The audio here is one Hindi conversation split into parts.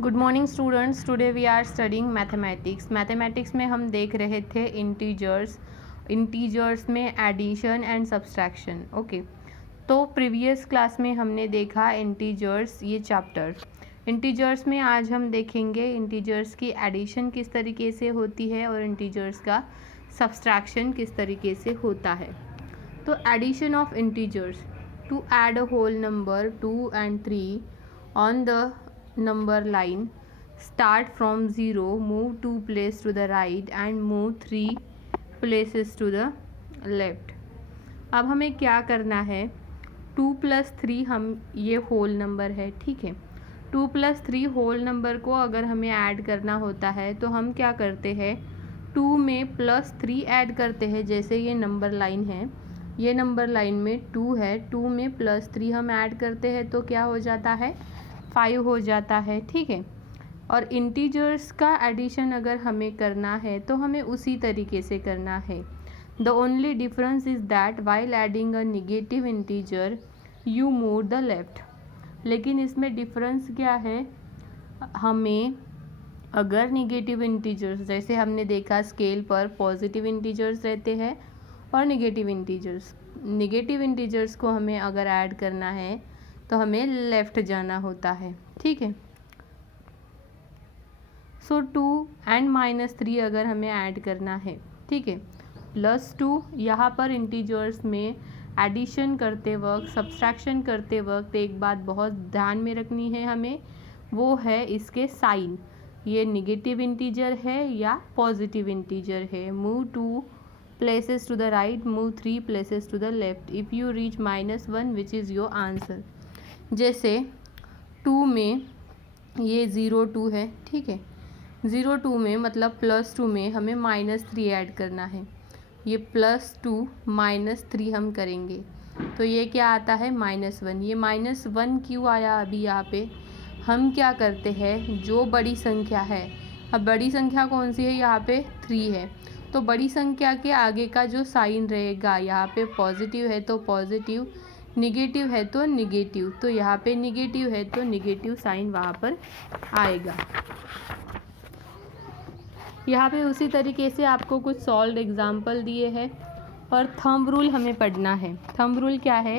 Good morning students, today we are studying mathematics. Mathematics में हम देख रहे थे इंटीजर्स में एडिशन एंड सब्सट्रैक्शन। ओके, तो प्रीवियस क्लास में हमने देखा इंटीजर्स, ये चैप्टर। इंटीजर्स में आज हम देखेंगे इंटीजर्स की एडिशन किस तरीके से होती है और इंटीजर्स का सब्सट्रैक्शन किस तरीके से होता है। तो addition of integers, to add a whole number 2 and 3 on the number line, start from 0, move 2 places to the right and move 3 places to the left। अब हमें क्या करना है, 2 + 3 हम ये होल नंबर है, ठीक है। 2 + 3 होल नंबर को अगर हमें ऐड करना होता है तो हम क्या करते हैं, 2 में +3 ऐड करते हैं। जैसे ये नंबर लाइन है, ये नंबर लाइन में 2 है, 2 में +3 हम ऐड करते हैं तो क्या हो जाता है, 5 हो जाता है, ठीक है। और इंटीजर्स का एडिशन अगर हमें करना है तो हमें उसी तरीके से करना है। The only difference is that while adding a negative integer you move the left. लेकिन इसमें डिफरेंस क्या है, हमें अगर नेगेटिव इंटीजर्स, जैसे हमने देखा स्केल पर पॉजिटिव इंटीजर्स रहते हैं और नेगेटिव इंटीजर्स को हमें अगर ऐड करना है तो हमें लेफ़्ट जाना होता है, ठीक है। सो 2 and -3 अगर हमें ऐड करना है, ठीक है, +2, यहाँ पर इंटीजर्स में एडिशन करते वक्त, सब्सट्रैक्शन करते वक्त एक बात बहुत ध्यान में रखनी है हमें, वो है इसके साइन। ये नेगेटिव इंटीजर है या पॉजिटिव इंटीजर है। Move 2 places to the right, move 3 places to the left if you reach -1 which is your answer। जैसे 2 में ये 0 2 है, ठीक है। 0 2 में मतलब +2 में हमें -3 ऐड करना है। ये +2 -3 हम करेंगे तो ये क्या आता है, -1। ये -1 क्यों आया अभी यहाँ पे, हम क्या करते हैं, जो बड़ी संख्या है, अब बड़ी संख्या कौन सी है, यहाँ पे 3 है, तो बड़ी संख्या के आगे का जो साइन रहेगा, यहाँ पे पॉजिटिव है तो पॉजिटिव, निगेटिव है तो निगेटिव, तो यहाँ पे निगेटिव है तो निगेटिव साइन वहाँ पर आएगा। यहाँ पे उसी तरीके से आपको कुछ सॉल्व एग्जाम्पल दिए हैं और थंब रूल हमें पढ़ना है। थंब रूल क्या है,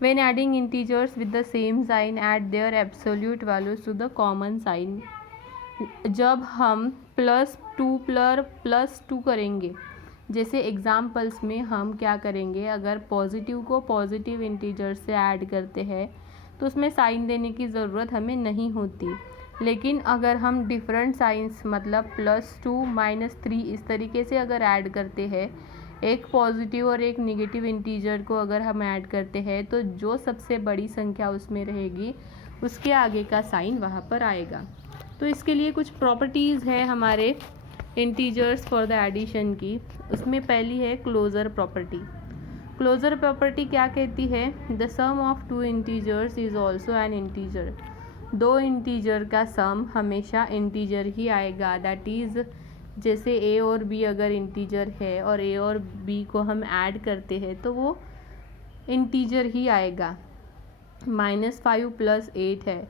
when adding integers with the same sign add their absolute values to the common sign. जब हम +2 +2 करेंगे, जैसे एग्जाम्पल्स में हम क्या करेंगे, अगर पॉजिटिव को पॉजिटिव इंटीजर से ऐड करते हैं तो उसमें साइन देने की ज़रूरत हमें नहीं होती। लेकिन अगर हम डिफरेंट साइंस मतलब +2 -3 इस तरीके से अगर ऐड करते हैं, एक पॉजिटिव और एक नेगेटिव इंटीजर को अगर हम ऐड करते हैं तो जो सबसे बड़ी संख्या उसमें रहेगी उसके आगे का साइन वहाँ पर आएगा। तो इसके लिए कुछ प्रॉपर्टीज़ है हमारे इंटीजर्स फॉर द एडिशन की। उसमें पहली है क्लोज़र प्रॉपर्टी। क्लोज़र प्रॉपर्टी क्या कहती है, the sum of 2 integers is also an integer. 2 integer का सम हमेशा इंटीजर ही आएगा। दैट इज़, जैसे a और b अगर इंटीजर है और a और b को हम ऐड करते हैं तो वो इंटीजर ही आएगा। -5 + 8 है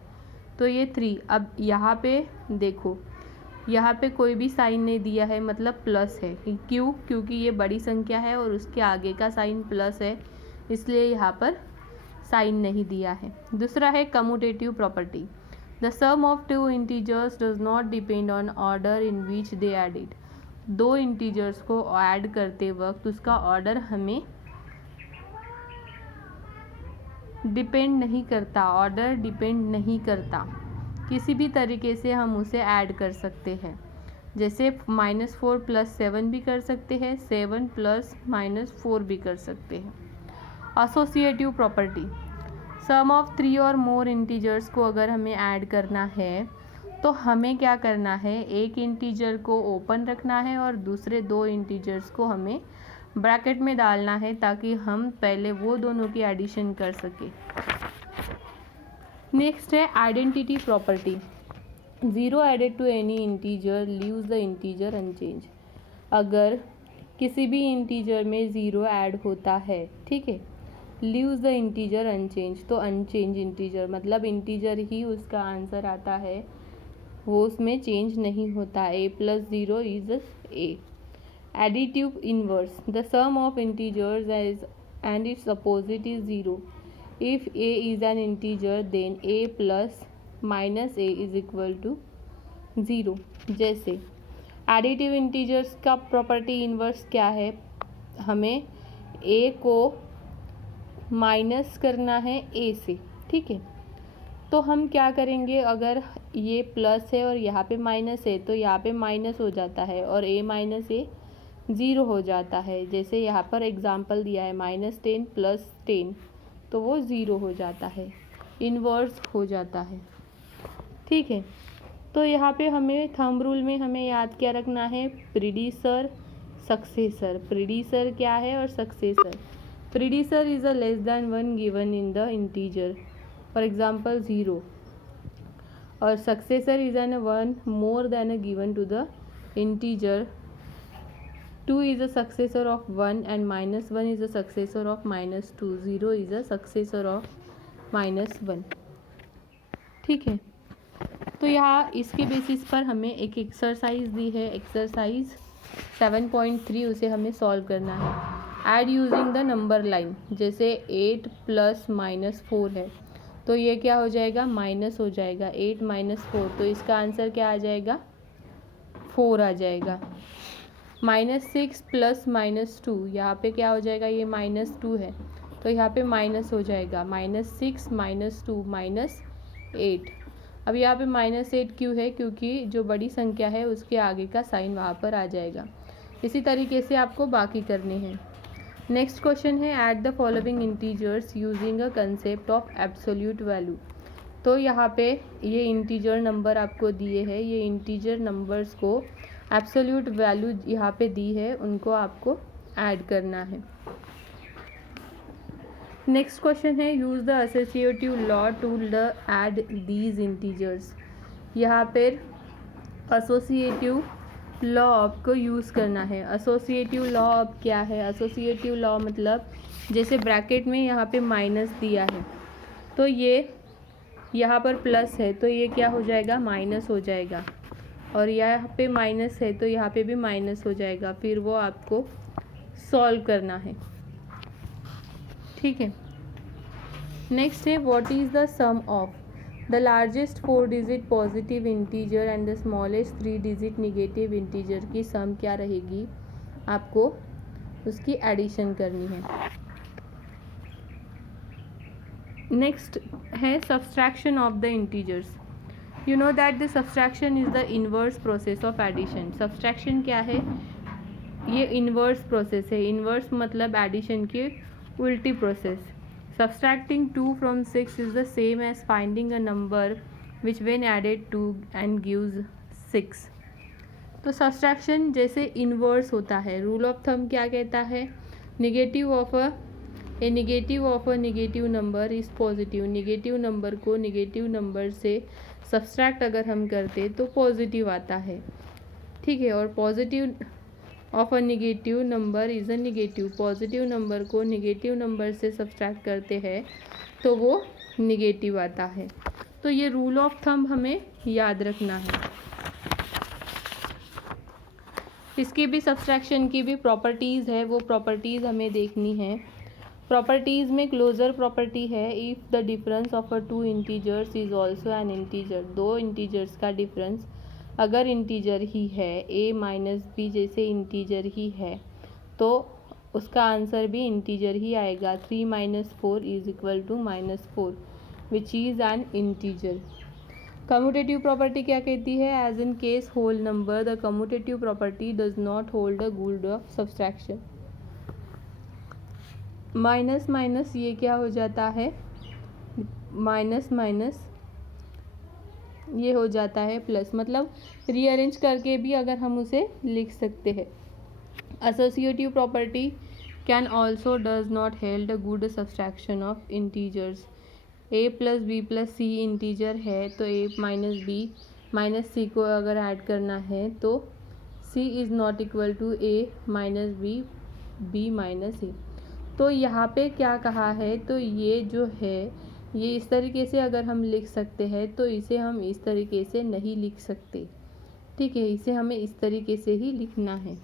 तो ये 3। अब यहाँ पे देखो, यहाँ पे कोई भी साइन नहीं दिया है, मतलब प्लस है। क्यों, क्योंकि ये बड़ी संख्या है और उसके आगे का साइन प्लस है, इसलिए यहाँ पर साइन नहीं दिया है। दूसरा है commutative property. The sum of 2 integers does not depend on order in which they added. 2 integers को ऐड करते वक्त उसका ऑर्डर हमें डिपेंड नहीं करता, ऑर्डर डिपेंड नहीं करता, किसी भी तरीके से हम उसे ऐड कर सकते हैं। जैसे -4 + 7 भी कर सकते हैं, 7 + -4 भी कर सकते हैं। एसोसिएटिव प्रॉपर्टी, सम ऑफ 3 और मोर इंटीजर्स को अगर हमें ऐड करना है तो हमें क्या करना है, एक इंटीजर को ओपन रखना है और दूसरे 2 इंटीजर्स को हमें ब्रैकेट में डालना है ताकि हम पहले वो दोनों की एडिशन कर सके। नेक्स्ट है identity property. 0 added to any integer leaves the integer unchanged. अगर किसी भी इंटीजर में 0 ऐड होता है, ठीक है, लीव्स द इंटीजर अनचेंज, तो अनचेंज इंटीजर मतलब इंटीजर ही उसका आंसर आता है। वो उसमें चेंज नहीं होता। a plus 0 is a। Additive inverse, the sum of integers as and its opposite is 0। If a is an integer then a plus minus a is equal to 0। जैसे एडिटिव इंटीजर्स का प्रॉपर्टी इनवर्स क्या है, हमें a को माइनस करना है a से, ठीक है। तो हम क्या करेंगे, अगर ये प्लस है और यहाँ पे माइनस है तो यहाँ पे माइनस हो जाता है और a माइनस a 0 हो जाता है। जैसे यहाँ पर एग्जाम्पल दिया है -10 प्लस 10, तो वो 0 हो जाता है, इन्वर्स हो जाता है, ठीक है। तो यहाँ पे हमें थंब रूल में हमें याद क्या रखना है, प्रीडिसर सक्सेसर। प्रीडिसर क्या है और successor. Predecessor is a less than 1 given in the integer, for example 0, और successor is an 1 more than a given to the integer. 2 is a successor of 1 and -1 is a successor of -2। 0 is a successor of -1, ठीक है। तो यहाँ इसके बेसिस पर हमें एक एक्सरसाइज दी है, एक्सरसाइज 7.3, उसे हमें सॉल्व करना है। Add using the number line, जैसे 8 प्लस -4 है तो ये क्या हो जाएगा, माइनस हो जाएगा। 8 माइनस 4, तो इसका आंसर क्या आ जाएगा, 4 आ जाएगा। -6 प्लस -2, यहाँ पे क्या हो जाएगा, ये -2 है तो यहाँ पे माइनस हो जाएगा। -6 -2 -8। अब यहाँ पे -8 क्यों है, क्योंकि जो बड़ी संख्या है उसके आगे का साइन वहाँ पर आ जाएगा। इसी तरीके से आपको बाकी करने हैं। नेक्स्ट क्वेश्चन है, add the following integers using a concept of absolute value. तो यहाँ पे ये इंटीजर नंबर आपको दिए हैं, ये इंटीजर नंबर्स को एब्सोल्यूट वैल्यू यहाँ पे दी है, उनको आपको ऐड करना है। नेक्स्ट क्वेश्चन है, use the associative law to the add these integers. यहाँ पर एसोसिएटिव लॉ आपको यूज़ करना है। एसोसिएटिव लॉ अब क्या है, एसोसिएटिव लॉ मतलब जैसे ब्रैकेट में यहाँ पे माइनस दिया है तो ये यहाँ पर प्लस है तो ये क्या हो जाएगा, माइनस हो जाएगा, और यहाँ पे माइनस है तो यहाँ पे भी माइनस हो जाएगा। फिर वो आपको सॉल्व करना है, ठीक है। नेक्स्ट है, what is the sum of the largest 4 digit positive integer and the smallest 3 digit negative integer की सम क्या रहेगी, आपको उसकी एडिशन करनी है। नेक्स्ट है subtraction of the integers. You know that the subtraction is the inverse process of addition. Subtraction क्या है, ये इन्वर्स प्रोसेस है। इन्वर्स मतलब एडिशन की उल्टी process. Subtracting 2 from 6 is the same as finding a number which when added to and gives 6। तो सब्सट्रैक्शन जैसे इन्वर्स होता है। रूल ऑफ थंब क्या कहता है, negative of A negative number is positive. Negative number को नेगेटिव नंबर से सब्सट्रैक्ट अगर हम करते तो पॉजिटिव आता है, ठीक है। और positive of a negative number is a negative. Positive number को नेगेटिव नंबर से सब्सट्रैक्ट करते हैं तो वो नेगेटिव आता है। तो ये रूल ऑफ थंब हमें याद रखना है। इसकी भी सब्सट्रैक्शन की भी प्रॉपर्टीज़ है, वो प्रॉपर्टीज़ हमें देखनी है। प्रॉपर्टीज़ में क्लोजर प्रॉपर्टी है, if the difference of a 2 integers is also an integer. 2 integers का डिफरेंस अगर इंटीजर ही है, a माइनस बी जैसे इंटीजर ही है तो उसका आंसर भी इंटीजर ही आएगा। 3 minus 4 is equal to -4 which is an integer. Commutative property क्या कहती है, as in case whole number the commutative property does not hold the good of subtraction. Minus minus ये क्या हो जाता है, माइनस माइनस ये हो जाता है प्लस, मतलब रीअरेंज करके भी अगर हम उसे लिख सकते हैं। Associative property can also does not held a good subtraction of integers. a plus B plus C integer है तो a minus B minus C को अगर ऐड करना है तो c is not equal to a minus B B minus A. तो यहाँ पे क्या कहा है, तो ये जो है ये इस तरीके से अगर हम लिख सकते हैं तो इसे हम इस तरीके से नहीं लिख सकते, ठीक है, इसे हमें इस तरीके से ही लिखना है।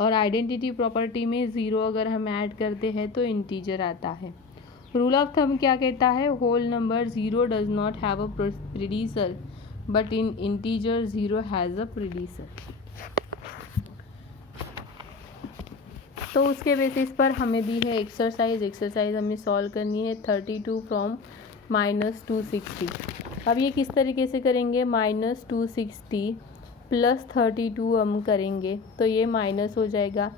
और आइडेंटिटी प्रॉपर्टी में 0 अगर हम ऐड करते हैं तो इंटीजर आता है। रूल ऑफ थंब क्या कहता है, whole number 0 does not have a predecessor but in integer 0 has a predecessor. तो उसके बेसिस पर हमें दी है एक्सरसाइज हमें सॉल्व करनी है 32 फ्रॉम -260। अब ये किस तरीके से करेंगे, -260 प्लस 32 हम करेंगे तो ये माइनस हो जाएगा,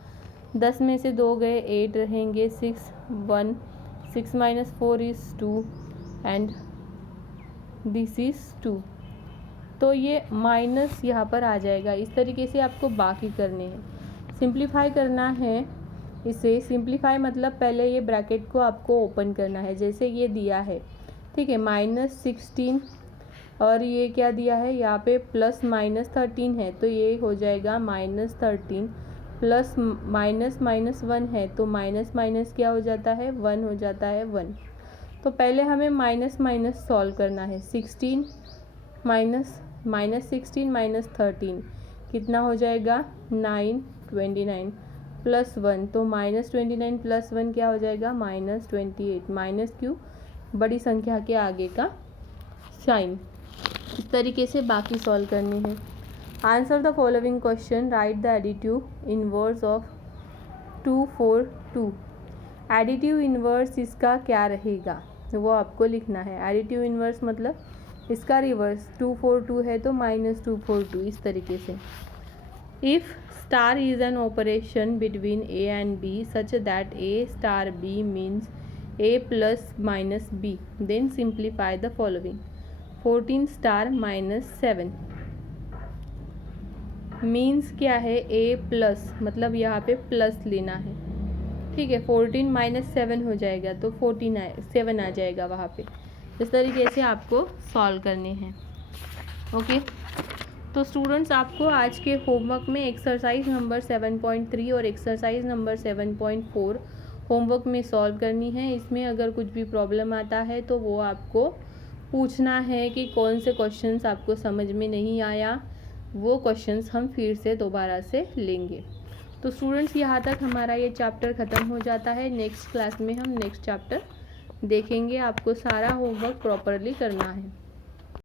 10 में से 2 गए 8 रहेंगे, 6 minus 4 is 2 and this is 2, तो ये माइनस यहाँ पर आ जाएगा। इस तरीके से आपको बाकी करने हैं, सिंप्लीफाई करना है इसे। सिंप्लीफाई मतलब पहले ये ब्रैकेट को आपको ओपन करना है, जैसे ये दिया है, ठीक है, -16 और ये क्या दिया है यहाँ पे +-13 है तो ये हो जाएगा -13 प्लस -1 है तो माइनस माइनस क्या हो जाता है 1 हो जाता है 1। तो पहले हमें माइनस माइनस सॉल्व करना है, 16 माइनस -13 कितना हो जाएगा 9, 29 प्लस 1 तो -29 प्लस 1 क्या हो जाएगा -28। माइनस क्यों, बड़ी संख्या के आगे का साइन। इस तरीके से बाकी सॉल्व करनी है। Answer the following question, right the additive inverse of 242। Additive inverse इसका क्या रहेगा वो आपको लिखना है। एडिटिव इनवर्स मतलब इसका रिवर्स, 242 है तो -242, इस तरीके से। If star is an operation between a and b such that a star b means a plus minus b, then simplify the following, 14 star -7 means क्या है, a प्लस मतलब यहाँ पे प्लस लेना है, ठीक है, 14 - 7 हो जाएगा तो 7 आ जाएगा वहाँ पे। इस तरीके से आपको सॉल्व करने हैं। ओके, तो स्टूडेंट्स आपको आज के होमवर्क में एक्सरसाइज नंबर 7.3 और एक्सरसाइज नंबर 7.4 होमवर्क में सॉल्व करनी है। इसमें अगर कुछ भी प्रॉब्लम आता है तो वो आपको पूछना है कि कौन से क्वेश्चंस आपको समझ में नहीं आया, वो क्वेश्चंस हम फिर से दोबारा से लेंगे। तो स्टूडेंट्स यहाँ तक हमारा ये चैप्टर ख़त्म हो जाता है। नेक्स्ट क्लास में हम नेक्स्ट चैप्टर देखेंगे। आपको सारा होमवर्क प्रॉपरली करना है।